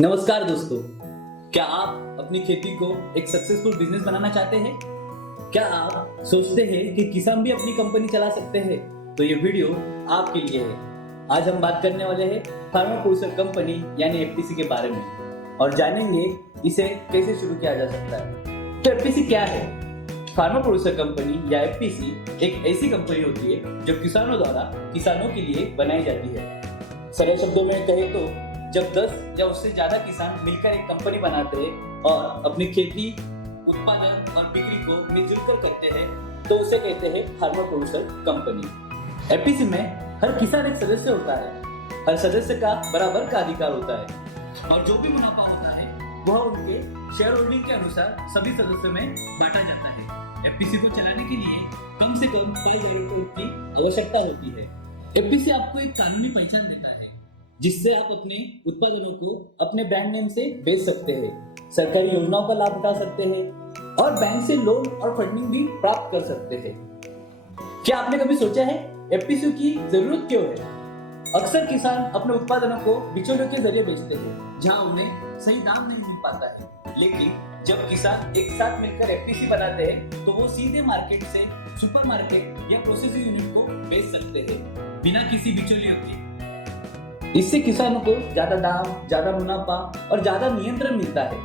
नमस्कार दोस्तों, क्या आप अपनी खेती को एक सक्सेसफुल बिजनेस बनाना चाहते हैं? क्या आप सोचते हैं कि किसान भी अपनी कंपनी चला सकते हैं? तो ये वीडियो आपके लिए है। आज हम बात करने वाले हैं फार्मर प्रोड्यूसर कंपनी यानी एफपीसी के बारे में और जानेंगे इसे कैसे शुरू किया जा सकता है। तो एफपीसी क्या है? फार्मर प्रोड्यूसर कंपनी या एफपीसी एक ऐसी कंपनी होती है जो किसानों द्वारा किसानों के लिए बनाई जाती है। सरल शब्दों में कहें तो जब 10 या उससे ज्यादा किसान मिलकर एक कंपनी बनाते हैं और अपनी खेती, उत्पादन और बिक्री को मिलजुल कर करते हैं तो उसे कहते हैं फार्मर प्रोड्यूसर कंपनी। एफपीसी में हर किसान एक सदस्य होता है। हर सदस्य का बराबर का अधिकार होता है और जो भी मुनाफा होता है वह उनके शेयर होल्डिंग के अनुसार सभी सदस्यों में बांटा जाता है। एफपीसी को चलाने के लिए कम से कम 5 डायरेक्टरों की आवश्यकता होती है। एफपीसी आपको एक कानूनी पहचान देता है जिससे आप अपने उत्पादनों को अपने ब्रांड नेम से बेच सकते हैं, सरकारी योजनाओं का लाभ उठा सकते हैं और बैंक से लोन और फंडिंग भी प्राप्त कर सकते हैं। क्या आपने कभी सोचा है एफपीसी की जरूरत क्यों है? अक्सर किसान अपने उत्पादनों को बिचौलियों के जरिए बेचते हैं जहां उन्हें सही दाम नहीं मिल पाता है, लेकिन जब किसान एक साथ मिलकर एफपीसी बनाते हैं तो वो सीधे मार्केट से सुपरमार्केट या प्रोसेसिंग यूनिट को बेच सकते हैं बिना किसी बिचौलियों के। इससे किसानों को ज्यादा दाम, ज्यादा मुनाफा और ज्यादा नियंत्रण मिलता है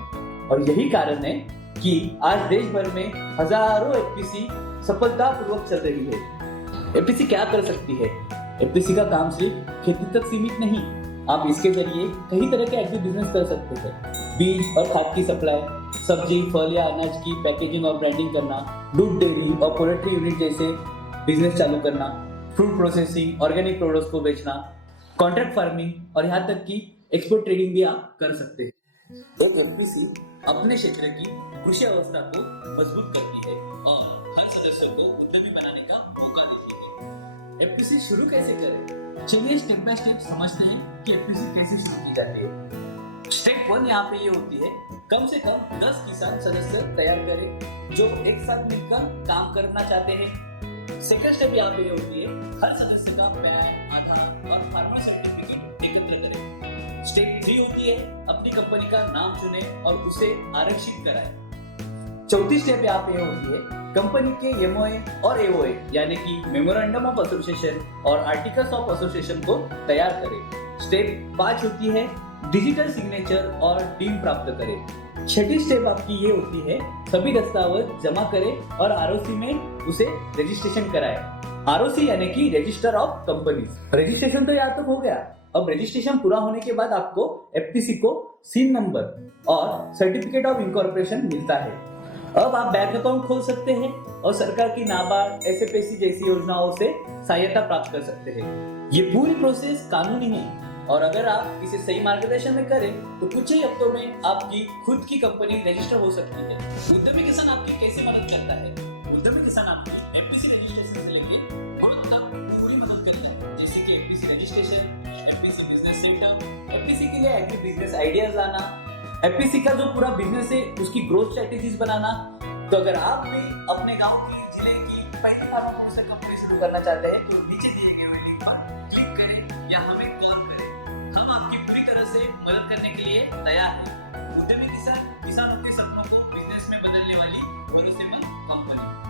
और यही कारण है कि आज देश भर में हजारों एफपीसी सफलतापूर्वक चल रही है। एफपीसी क्या कर सकती है? एफपीसी का काम सिर्फ खेती तक सीमित नहीं, आप इसके जरिए कई तरह के एग्री बिजनेस कर सकते हैं। बीज और खाद की सप्लाई, सब्जी, फल या अनाज की पैकेजिंग और ब्रांडिंग करना, दूध डेयरी और पोल्ट्री यूनिट जैसे बिजनेस चालू करना, फ्रूट प्रोसेसिंग, ऑर्गेनिक प्रोडक्ट्स को बेचना, कॉन्ट्रैक्ट फार्मिंग और यहाँ तक कि एक्सपोर्ट ट्रेडिंग भी आप कर सकते हैं। एक एफपीसी अपने क्षेत्र की कृषि अवस्था को मजबूत करती है और हर सदस्य को उद्यमी बनाने का मौका देती है। एफपीसी शुरू कैसे करें? चलिए स्टेप बाय स्टेप समझते हैं कि एफपीसी कैसे शुरू की जाती है। स्टेप 1 यहाँ पे ये होती है, कम से कम 10 किसान सदस्य तैयार करें जो एक साथ मिलकर काम करना चाहते हैं। सेकंड स्टेप यहाँ पे ये होती है, हर सदस्य का पैन, आधार और फार्मर सर्टिफिकेट एकत्र करें। स्टेप 3 होती है, अपनी कंपनी का नाम चुने और उसे आरक्षित कराएं। चौथी स्टेप यहाँ पे होती है, कंपनी के एमओए और एओए यानी कि मेमोरेंडम ऑफ एसोसिएशन और आर्टिकल्स ऑफ एसोसिएशन को तैयार करें। स्टेप 5 होती है, डिजिटल सिग्नेचर और टीम प्राप्त करें। छठी स्टेप आपकी ये होती है, सभी दस्तावेज जमा करें और आरओसी में उसे रजिस्ट्रेशन कराएं। आरओसी यानी कि रजिस्टर ऑफ कंपनीज। रजिस्ट्रेशन तो यहाँ तक हो गया। अब रजिस्ट्रेशन पूरा होने के बाद आपको एफपीसी को सीन नंबर और सर्टिफिकेट ऑफ इनकॉर्पोरेशन मिलता है। अब आप बैंक अकाउंट खोल सकते हैं और सरकार की नाबार्ड, एसएफएसी जैसी योजनाओं से सहायता प्राप्त कर सकते हैं। ये पूरी प्रोसेस कानूनी है और अगर आप इसे सही मार्गदर्शन में करें तो कुछ ही हफ्तों में आपकी खुद की कंपनी रजिस्टर हो सकती है। उद्यमी किसान आपकी कैसे मदद करता है? उद्यमी किसान आपकी एफपीसी रजिस्ट्रेशन से लेके और तक पूरी मदद करता है, जैसे कि FPC registration, FPC business setup, FPC के लिए एग्री बिजनेस आइडियाज लाना, एफपीसी का जो पूरा बिजनेस है उसकी ग्रोथ स्ट्रेटेजीज बनाना। तो अगर आप भी अपने गांव की, जिले की पहली फार्मर प्रोड्यूसर कंपनी शुरू करना चाहते हैं तो नीचे दिए गए लिंक पर क्लिक करें या हमें कॉल करें। हम आपकी पूरी तरह से मदद करने के लिए तैयार हैं। उद्यमी किसान किसानों के सपनों को बिजनेस में बदलने वाली भरोसेमंद कंपनी।